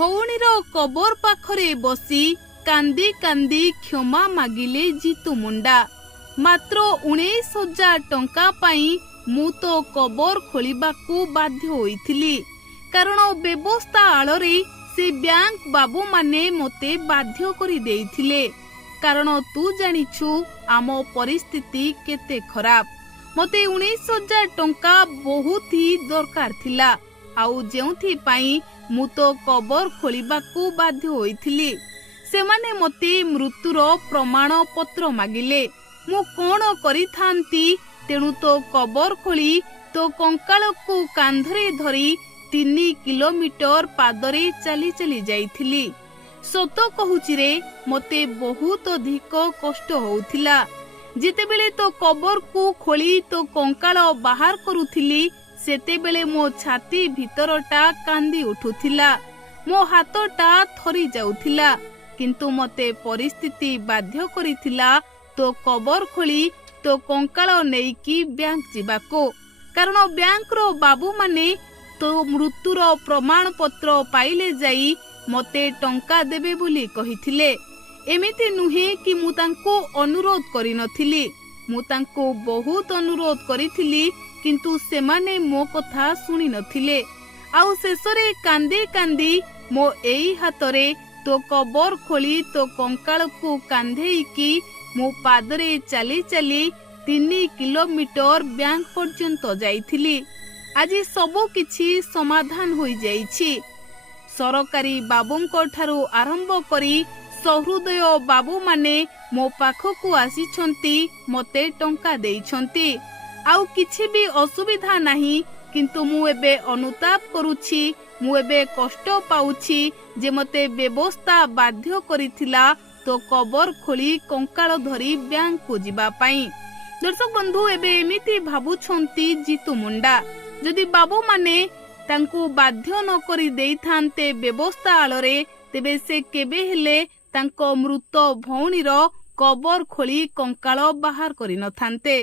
ଭଉଣୀର କବର ପାଖରେ ବସି କାନ୍ଦି କାନ୍ଦି କ୍ଷମା ମାଗିଲେ ଜିତୁ ମୁଣ୍ଡା। ମାତ୍ର 19,000 ଟଙ୍କା ପାଇଁ ମୁଁ ତ କବର ଖୋଳିବାକୁ ବାଧ୍ୟ ହୋଇଥିଲି, କାରଣ ବ୍ୟବସ୍ଥା ଆଳରେ ସେ ବ୍ୟାଙ୍କ ବାବୁମାନେ ମୋତେ ବାଧ୍ୟ କରି ଦେଇଥିଲେ। କାରଣ ତୁ ଜାଣିଛୁ ଆମ ପରିସ୍ଥିତି କେତେ ଖରାପ। ମୋତେ 19,000 ଟଙ୍କା ବହୁତ ହି ଦରକାର ଥିଲା, ଆଉ ଯେଉଁଥିପାଇଁ ମୁଁ ତ କବର ଖୋଳିବାକୁ ବାଧ୍ୟ ହୋଇଥିଲି। ସେମାନେ ମୋତେ ମୃତ୍ୟୁର ପ୍ରମାଣ ପତ୍ର ମାଗିଲେ। ମୁଁ କଣ କରିଥାନ୍ତି? ତେଣୁ ତୋ କବର ଖୋଳି ତୋ କଙ୍କାଳକୁ କାନ୍ଧରେ ଧରି 3 କିଲୋମିଟର ପାଦରେ ଚାଲି ଚାଲି ଯାଇଥିଲି। ସତ କହୁଛି ରେ, ମୋତେ ବହୁତ ଅଧିକ କଷ୍ଟ ହେଉଥିଲା। ଯେତେବେଳେ ତୋ କବରକୁ ଖୋଳି ତୋ କଙ୍କାଳ ବାହାର କରୁଥିଲି, ସେତେବେଳେ ମୋ ଛାତି ଭିତରଟା କାନ୍ଦି ଉଠୁଥିଲା, ମୋ ହାତଟା ଥରି ଯାଉଥିଲା। କିନ୍ତୁ ମୋତେ ପରିସ୍ଥିତି ବାଧ୍ୟ କରିଥିଲା ତୋ କବର ଖୋଳି ତୋ କଙ୍କାଳ ନେଇକି ବ୍ୟାଙ୍କ ଯିବାକୁ। କାରଣ ବ୍ୟାଙ୍କର ବାବୁମାନେ ତୋ ମୃତ୍ୟୁର ପ୍ରମାଣ ପତ୍ର ପାଇଲେ ଯାଇ ମୋତେ ଟଙ୍କା ଦେବେ ବୋଲି କହିଥିଲେ। ଏମିତି ନୁହେଁ କି ମୁଁ ତାଙ୍କୁ ଅନୁରୋଧ କରିନଥିଲି, ମୁଁ ତାଙ୍କୁ ବହୁତ ଅନୁରୋଧ କରିଥିଲି, କିନ୍ତୁ ସେମାନେ ମୋ କଥା ଶୁଣି ନଥିଲେ। ଆଉ ଶେଷରେ କାନ୍ଦି କାନ୍ଦି ମୋ ଏଇ ହାତରେ ତୋ କବର ଖୋଳି ତୋ କଙ୍କାଳକୁ କାନ୍ଧେଇକି ମୋ ପାଦରେ ଚାଲି ଚାଲି 3 କିଲୋମିଟର ବ୍ୟାଙ୍କ ପର୍ଯ୍ୟନ୍ତ ଯାଇଥିଲି। ଆଜି ସବୁ କିଛି ସମାଧାନ ହୋଇଯାଇଛି। ସରକାରୀ ବାବୁଙ୍କ ଠାରୁ ଆରମ୍ଭ କରି ସହୃଦୟ ବାବୁମାନେ ମୋ ପାଖକୁ ଆସିଛନ୍ତି, ମୋତେ ଟଙ୍କା ଦେଇଛନ୍ତି। ଆଉ କିଛି ବି ଅସୁବିଧା ନାହିଁ। କିନ୍ତୁ ମୁଁ ଏବେ ଅନୁତାପ କରୁଛି, ମୁଁ ଏବେ କଷ୍ଟ ପାଉଛି ଯେ ମୋତେ ବ୍ୟବସ୍ଥା ବାଧ୍ୟ କରିଥିଲା ତୋ କବର ଖୋଳି କଙ୍କାଳ ଧରି ବ୍ୟାଙ୍କକୁ ଯିବା ପାଇଁ। ଦର୍ଶକ ବନ୍ଧୁ, ଏବେ ଏମିତି ଭାବୁଛନ୍ତି ଜିତୁ ମୁଣ୍ଡା, ଯଦି ବାବୁମାନେ ତାଙ୍କୁ ବାଧ୍ୟ ନ କରି ଦେଇଥାନ୍ତେ ବ୍ୟବସ୍ଥା ଆଳରେ, ତେବେ ସେ କେବେ ହେଲେ ତାଙ୍କ ମୃତ ଭଉଣୀର କବର ଖୋଳି କଙ୍କାଳ ବାହାର କରିନଥାନ୍ତେ।